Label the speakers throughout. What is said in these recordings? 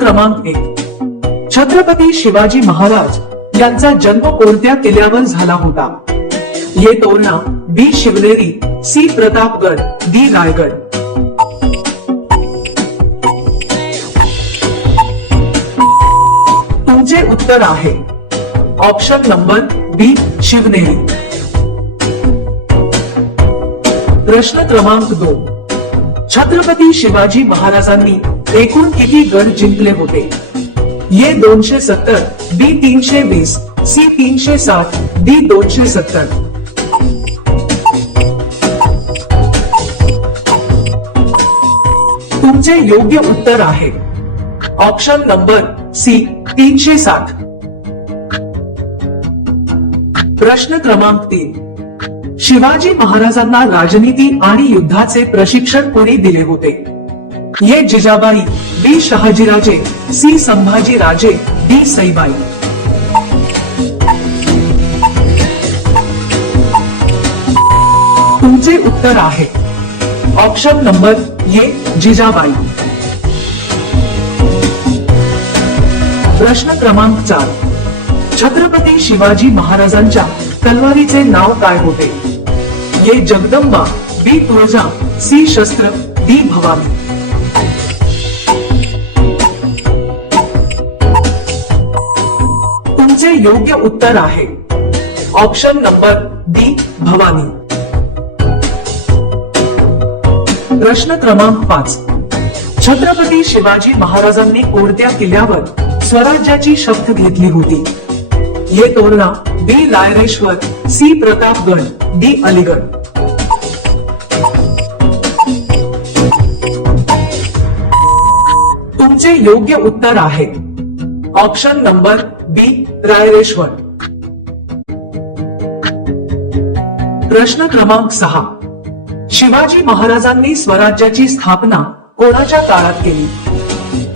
Speaker 1: क्रमांक एक. छत्रपती शिवाजी महाराज यांचा जन्म कोणत्या किल्ल्यावर झाला होता? A Torna B Shivneri C Pratapgad D Raigad. तुमचे उत्तर आहे. Option number B Shivneri. प्रश्न क्रमांक दोन. छत्रपती शिवाजी महाराजांनी एकूण किती गड जिंकले होते? ये दोनशे सत्तर बी तीनशे वीस सी तीनशे साठ डी दोनशे सत्तर. तुमचे योग्य उत्तर आहे. ऑप्शन नंबर सी तीनशे साठ. प्रश्न क्रमांक तीन. शिवाजी महाराजांना राजनीती आणि युद्धाचे प्रशिक्षण कोणी दिले होते? ये जिजाबाई, बी शाहजी राजे, सी संभाजीराजे डी सईबाई। तुमचे उत्तर आहे. ऑप्शन नंबर ये जिजाबाई. प्रश्न क्रमांक चार. छत्रपती शिवाजी महाराजांच्या तलवारीचे नाव काय होते? A Jagdamba B Tulja C शस्त्र डी भवानी. योग्य उत्तर आहे. Option number D Bhavani. प्रश्न क्रमांक पाच. छत्रपती शिवाजी महाराजांनी कोणत्या किल्ल्यावर स्वराज्याची शपथ घेतली होती? A Torna B Raireshwar C Pratapgad D Aligad. तुमचे योग्य उत्तर आहे. Option number B Raireshwar. प्रश्न क्रमांक सहा. शिवाजी महाराजांनी स्वराज्याची स्थापना कोणाच्या काळात केली?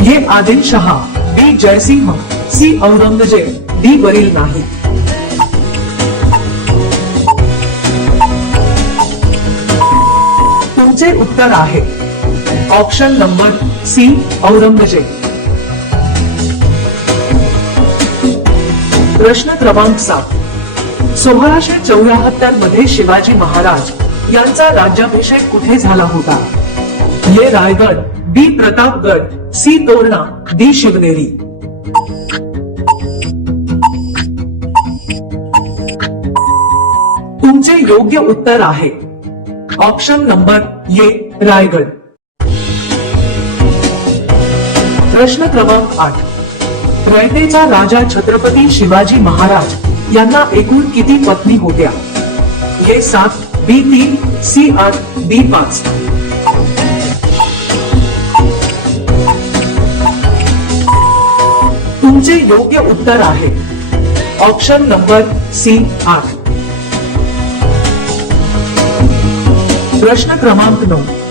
Speaker 1: A Adilshah B Jaisingh C Aurangzeb D वरील नाही. तुमचे उत्तर आहे. Option number C Aurangzeb. प्रश्न क्रमांक सात. सोळाशे चौऱ्याहत्तरमध्ये शिवाजी महाराज यांचा राज्याभिषेक कुठे झाला होता? A Raigad B Pratapgad C Torna D Shivneri. तुमचे योग्य उत्तर आहे. ऑप्शन नंबर ये रायगड. प्रश्न क्रमांक आठ. रयतेचा राजा छत्रपती शिवाजी महाराज यांना एकूण किती पत्नी होत्या? हे सात बी तीन सी आठ बी पाच. तुमचे योग्य उत्तर आहे. ऑप्शन नंबर सी आठ. प्रश्न क्रमांक नऊ.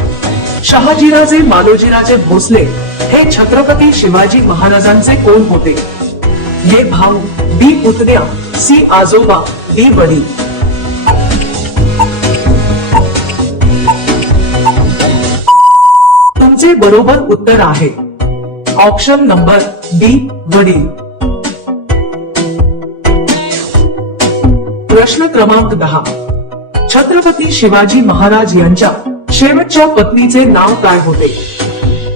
Speaker 1: शहाजीराजे मालोजीराजे भोसले हे छत्रपती शिवाजी महाराजांचे कोण होते? ये भाऊ बी पुतण्या सी आजोबा डी वडील. तुमचे बरोबर उत्तर आहे. ऑप्शन नंबर बी वडील. प्रश्न क्रमांक दहा. छत्रपती शिवाजी महाराज यांच्या शेवटच्या पत्नीचे नाव काय होते?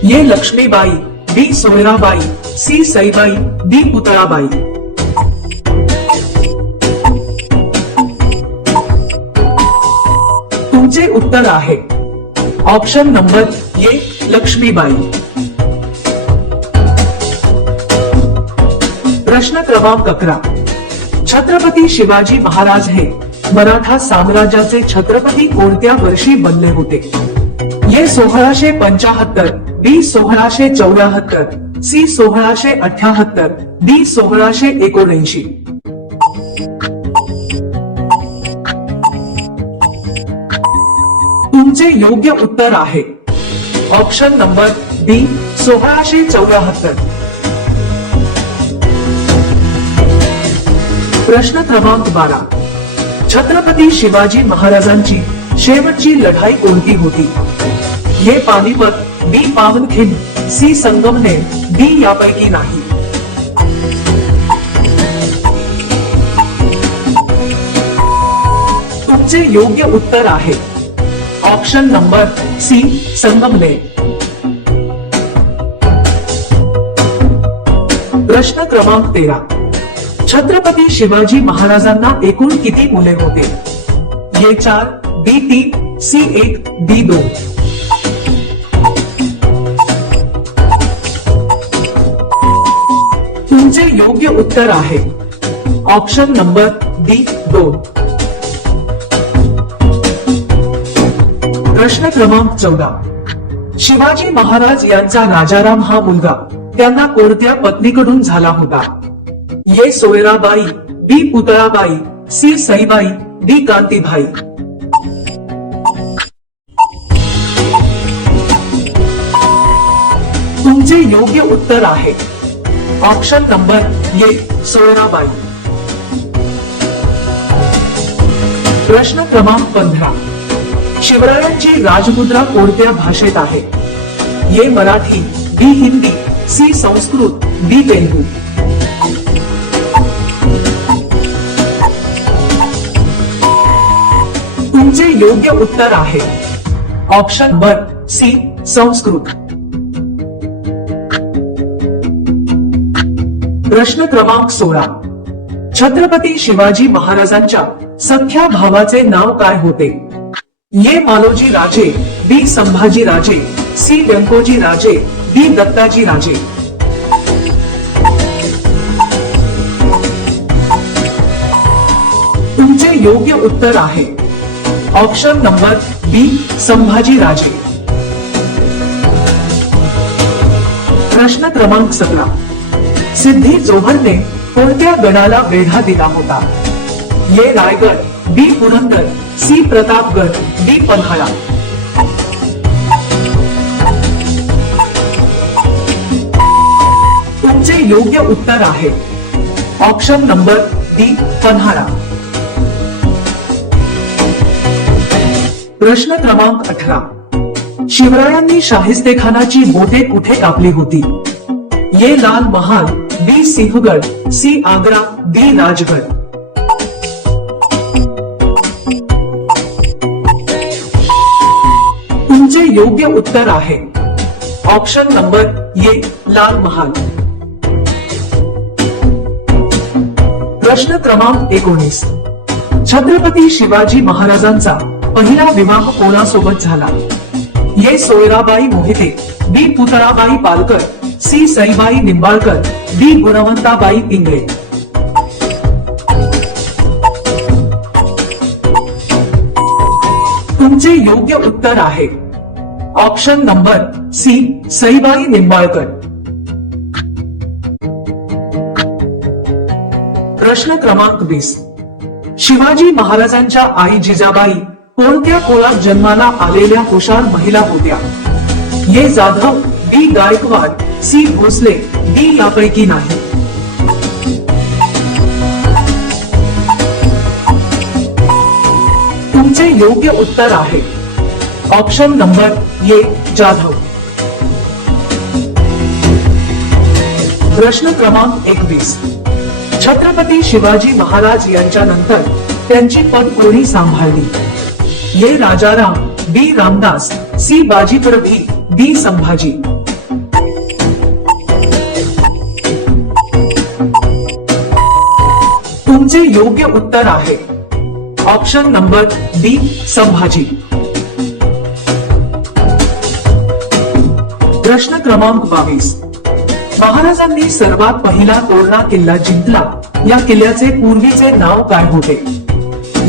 Speaker 1: A Laxmibai, B. Soyrabai C. Saibai, D. Putlabai. तुमचे उत्तर आहे. ऑप्शन नंबर ये लक्ष्मीबाई. प्रश्न क्रमांक अकरा. छत्रपती शिवाजी महाराज हे मराठा साम्राज्याचे छत्रपती कोणत्या वर्षी बनले होते? ये सोळाशे पंचाहत्तर बी सोळाशे चौऱ्याहत्तर सी सोळाशे अठ्याहत्तर डी सोळाशे एकोणऐंशी. तुमचे योग्य उत्तर आहे. ऑप्शन नंबर डी सोळाशे चौऱ्याहत्तर. प्रश्न क्रमांक बारा. छत्रपती शिवाजी महाराजांची शेवटची लढाई कोणती होती. A Panipat B Pavankhind C Sangamner D यापैकी नाही. तुमचे योग्य उत्तर आहे. Option number C Sangamner. प्रश्न क्रमांक तेरा. छत्रपती शिवाजी महाराजांना एकूण किती मुले होते? ये चार बी तीन सी एक डी दोन. तुमचे योग्य उत्तर आहे. ऑप्शन नंबर डी दोन. प्रश्न क्रमांक चौदा. शिवाजी महाराज यांचा राजाराम हा मुलगा. त्यांना कोणत्या पत्नीकडून झाला होता? A Soyrabai B Putlabai C Saibai D Kantibai तुमचे योग्य उत्तर आहे. ऑप्शन नंबर ये सोयराबाई. प्रश्न क्रमांक पंधरा. शिवरायांची राजमुद्रा कोणत्या भाषेत आहे? A Marathi B Hindi C Sanskrit D Telugu. तुमचे योग्य उत्तर आहे. ऑप्शन बर सी संस्कृत. प्रश्न क्रमांक सोळा. छत्रपती शिवाजी महाराजांच्या सख्या भावाचे नाव काय होते? ये मालोजी राजे, बी. संभाजी राजे, सी. व्यंकोजी राजे, डी. दत्ताजी राजे. तुमचे योग्य उत्तर आहे. ऑप्शन नंबर बी संभाजी राजे. प्रश्न क्रमांक सतरा. सिद्धी जोहरने कोणत्या गणाला वेढा दिला होता? A Raigad B Purandar C Pratapgad D Panhala. तुमचे योग्य उत्तर आहे. Option number D Panhala. प्रश्न क्रमांक अठरा. शिवरायांनी शाहिस्तेखानाची बोटे कुठे कापली होती? A Lal Mahal, B. Sinhagad, C. Agra, D. Rajgad. तुमचे योग्य उत्तर आहे. ऑप्शन नंबर ये लाल महाल. प्रश्न क्रमांक एकोणीस. छत्रपती शिवाजी महाराजांचा पहिला विवाह कोणासोबत झाला? A Soyrabai Mohite B Putlabai Palkar C Saibai Nimbalkar D Gunwantabai Ingle. तुमचे योग्य उत्तर आहे. Option number C Saibai Nimbalkar. प्रश्न क्रमांक वीस. शिवाजी महाराजांच्या आई जिजाबाई कोणत्या कुळात जन्माला आलेल्या हुशार महिला होत्या? A Jadhav, B Gaikwad, C Bhosale, D यापैकी नाही. तुमचे योग्य उत्तर आहे. ऑप्शन नंबर ये जाधव. प्रश्न क्रमांक एकवीस. छत्रपती शिवाजी महाराज यांच्या नंतर त्यांची पद कोणी सांभाळली? A Rajaram, B Ramdas, C Baji Prabhu D Sambhaji. तुमचे योग्य उत्तर आहे। Option number D, Sambhaji. प्रश्न क्रमांक बावीस. महाराजांनी सर्वात पहिला तोरणा किल्ला जिंकला. या किल्ल्याचे पूर्वीचे नाव काय होते?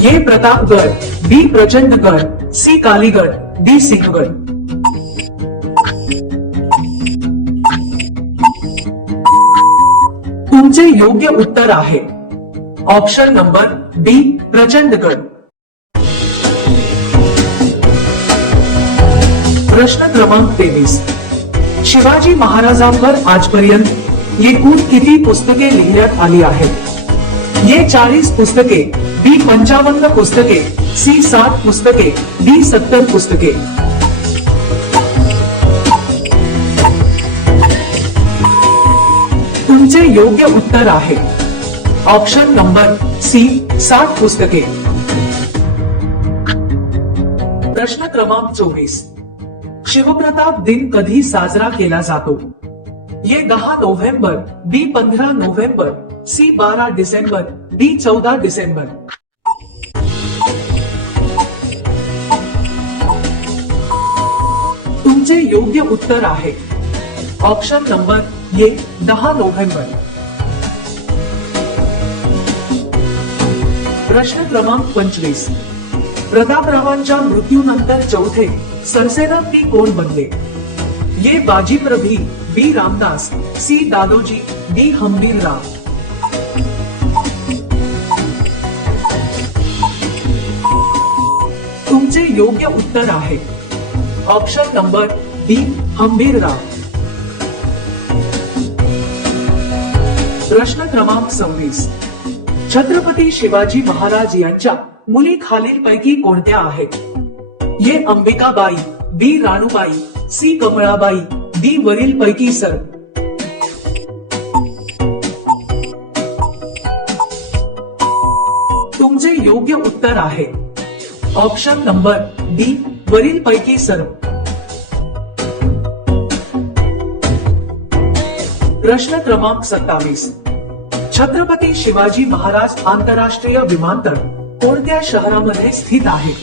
Speaker 1: A Pratapgad B Prachandgad C Kaligad D Sinhagad तुमचे योग्य उत्तर आहे. ऑप्शन नंबर बी प्रचंडगड प्रश्न क्रमांक तेवीस. शिवाजी महाराजांवर आजपर्यंत एकूण किती पुस्तके लिहिण्यात आली आहेत? ये चाळीस पुस्तके बी पंचावन पुस्तके, सी सात पुस्तके, डी सत्तर पुस्तके. तुमचे योग्य उत्तर आहे. ऑप्शन नंबर सी सात पुस्तके. प्रश्न क्रमांक चोवीस. शिवप्रताप दिन कधी साजरा केला जातो? ये दहा नोव्हेंबर बी पंधरा नोव्हेंबर सी बारा डिसेंबर डी चौदा डिसेंबर तुमचे योग्य उत्तर आहे। ऑप्शन नंबर ये दहा नोव्हेंबर प्रश्न क्रमांक पंचवीस। प्रतापरावांच्या मृत्यूनंतर चौथे सरसेनापती कोण बनले? A Baji Prabhu B Ramdas, C Dadoji, D Hambirrao तुमचे योग्य उत्तर आहे. ऑप्शन नंबर डी हंबीरराव प्रश्न क्रमांक सव्वीस. छत्रपती शिवाजी महाराज यांच्या मुली खालीलपैकी कोणत्या आहेत? A Ambikabai, B. Ranubai, C. Kamalabai D वरील पैकी सर। तुमचे योग्य उत्तर आहे। ऑप्शन नंबर डी, वरील पैकी सर्व प्रश्न क्रमांक सत्तावीस. छत्रपती शिवाजी महाराज आंतरराष्ट्रीय विमानतळ कोणत्या शहरामध्ये स्थित आहे?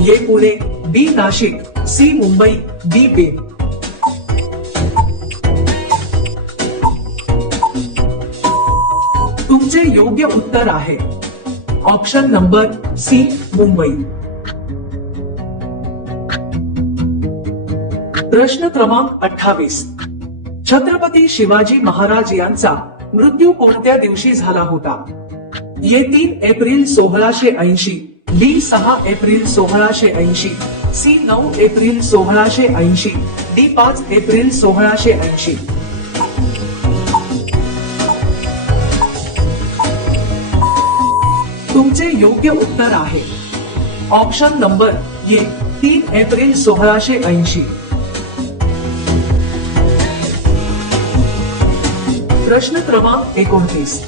Speaker 1: A Pune, B Nashik, C Mumbai, D Pen योग्य उत्तर आहे. Option number C Mumbai. प्रश्न क्रमांक अठ्ठावीस. छत्रपती शिवाजी महाराज यांचा मृत्यू कोणत्या दिवशी झाला होता? ये तीन एप्रिल सोळाशे ऐंशी डी सहा एप्रिल सोळाशे ऐंशी सी नऊ एप्रिल सोळाशे ऐंशी डी पाच एप्रिल सोळाशे ऐंशी. तुमचे योग्य उत्तर आहे. ऑप्शन नंबर ये तीन एप्रिल सोळाशे ऐंशी. प्रश्न क्रमांक एकोणतीस.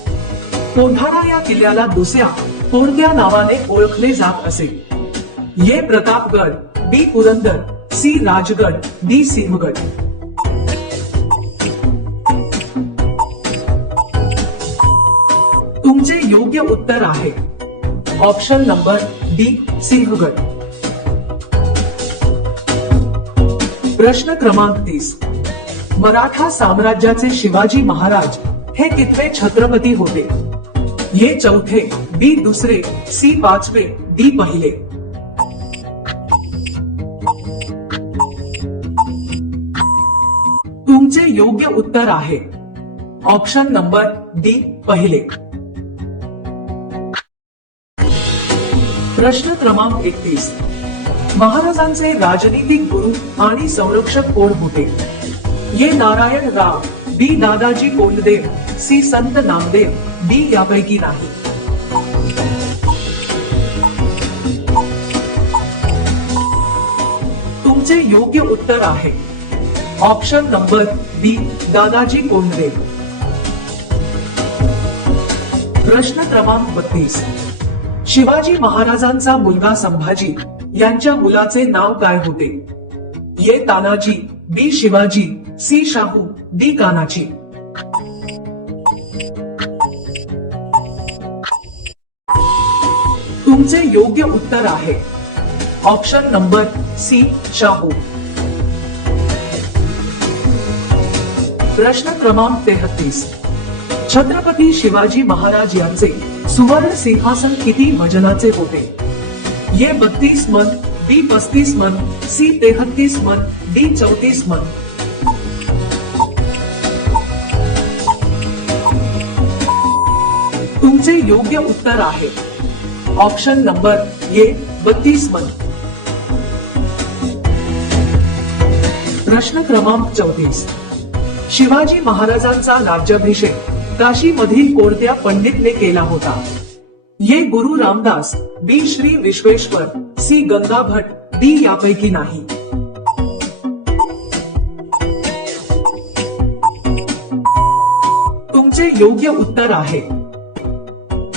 Speaker 1: कोंढाणा या किल्ल्याला दुसऱ्या कोणत्या नावाने ओळखले जात असे? A Pratapgad B. Purandar C. Rajgad D. Sinhagad. योग्य उत्तर आहे. ऑप्शन नंबर डी सिंहगड प्रश्न क्रमांक तीस. मराठा साम्राज्याचे शिवाजी महाराज हे कितवे छत्रपती होते? ये चौथे बी दुसरे सी पाचवे डी पहिले. तुमचे योग्य उत्तर आहे. ऑप्शन नंबर डी पहिले. प्रश्न क्रमांक एकतीस. महाराजांचे राजनीतिक गुरु आणि संरक्षक कोण होते? A Narayan Rao B. Dadaji Konddev C. Sant Namdev D. यापैकी नाही. तुमचे योग्य उत्तर आहे. Option number B. Dadaji Konddev. प्रश्न क्रमांक बत्तीस. शिवाजी महाराजांचा मुलगा संभाजी यांच्या मुलाचे नाव काय होते? A Tanaji, B. Shivaji, C. Shahu, D. कानाची तुमचे योग्य उत्तर आहे. Option number C. शाहू. प्रश्न क्रमांक तेहतीस. छत्रपती शिवाजी महाराज यांचे सुवर्ण सिंहासन किती वजनाचे होते? ये बत्तीस मन डी पस्तीस मन सी तेहतीस मन डी चौतीस मन. तुमचे योग्य उत्तर आहे. ऑप्शन नंबर ये बत्तीस मन. प्रश्न क्रमांक चौतीस. शिवाजी महाराजांचा राज्याभिषेक. काशी मधील कोणत्या पंडितने केला होता? A Guru Ramdas, B Shri Vishweshwar, C Ganga Bhatt D यापैकी नाही. तुमचे योग्य उत्तर आहे.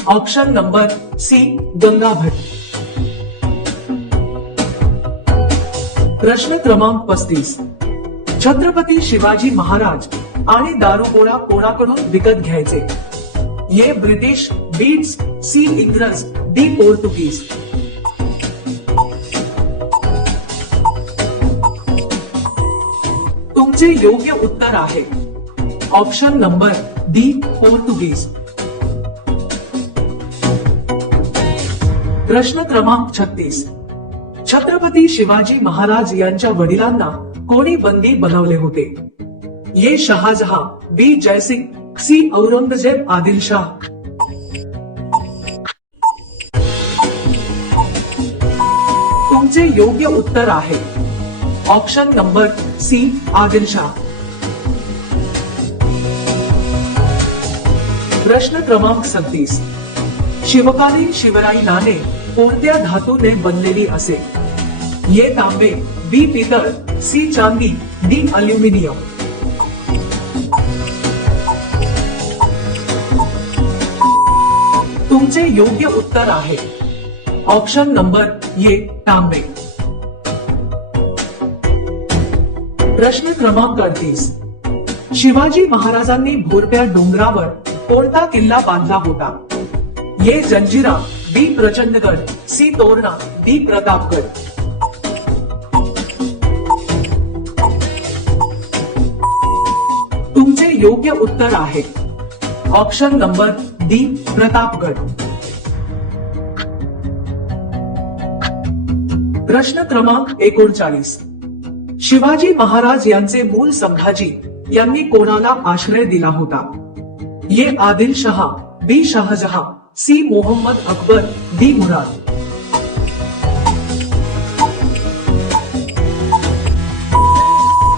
Speaker 1: Option number C Ganga Bhatt प्रश्न क्रमांक पस्तीस. छत्रपती शिवाजी महाराज आणि दारुगोळा कोणाकडून विकत घ्यायचे? A British B Dutch C इंग्रज डी पोर्तुगीज. तुमचे योग्य उत्तर आहे. Option number D Portuguese. प्रश्न क्रमांक छत्तीस. छत्रपती शिवाजी महाराज यांच्या वडिलांना कोणी बंदी बनवले होते? A Shahjahan, B Jaisingh C Aurangzeb Adilshah. तुमचे योग्य उत्तर आहे। Option number C Adilshah. प्रश्न क्रमांक सत्तीस। शिवकालीन शिवराई नाणे कोणत्या धातूने बनलेली असे ये तांबे, बी पितळ, सी चांदी, डी अल्युमिनियम। तुमचे योग्य उत्तर आहे. ऑप्शन नंबर ये तांबे प्रश्न क्रमांक अडतीस. शिवाजी महाराजांनी भोरप्या डोंगरावर कोणता किल्ला बांधला होता? A Janjira B Prachandgad C Torna D Pratapgad. तुमचे योग्य उत्तर आहे. Option number D Pratapgad. प्रश्न क्रमांक एकोणचाळीस. शिवाजी महाराज यांचे मूल संभाजी यांनी कोणाला आश्रय दिला होता? A Adil Shah, B Shahjahan, C Mohammed Akbar, D Murad.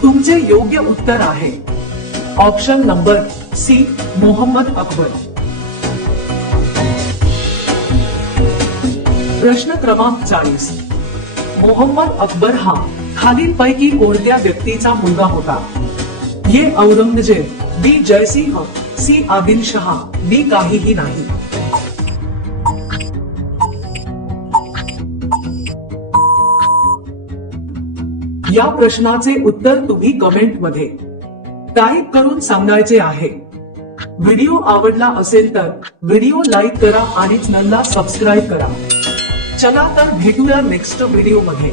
Speaker 1: तुमचे योग्य उत्तर आहे. Option number C Mohammed Akbar. प्रश्न क्रमांक चाळीस. मोहम्मद अकबर हा खालीलपैकी कोणत्या व्यक्तीचा मुलगा होता? A Aurangzeb B. Jaisingh C. Adilshah B काहीही नाही. या प्रश्नाचे उत्तर तुम्ही कमेंटमध्ये टाईप करून सांगायचे आहे. व्हिडिओ आवडला असेल तर व्हिडिओ लाईक करा आणि चॅनलला सबस्क्राईब करा. चला तर भेटूया नेक्स्ट व्हिडिओमध्ये.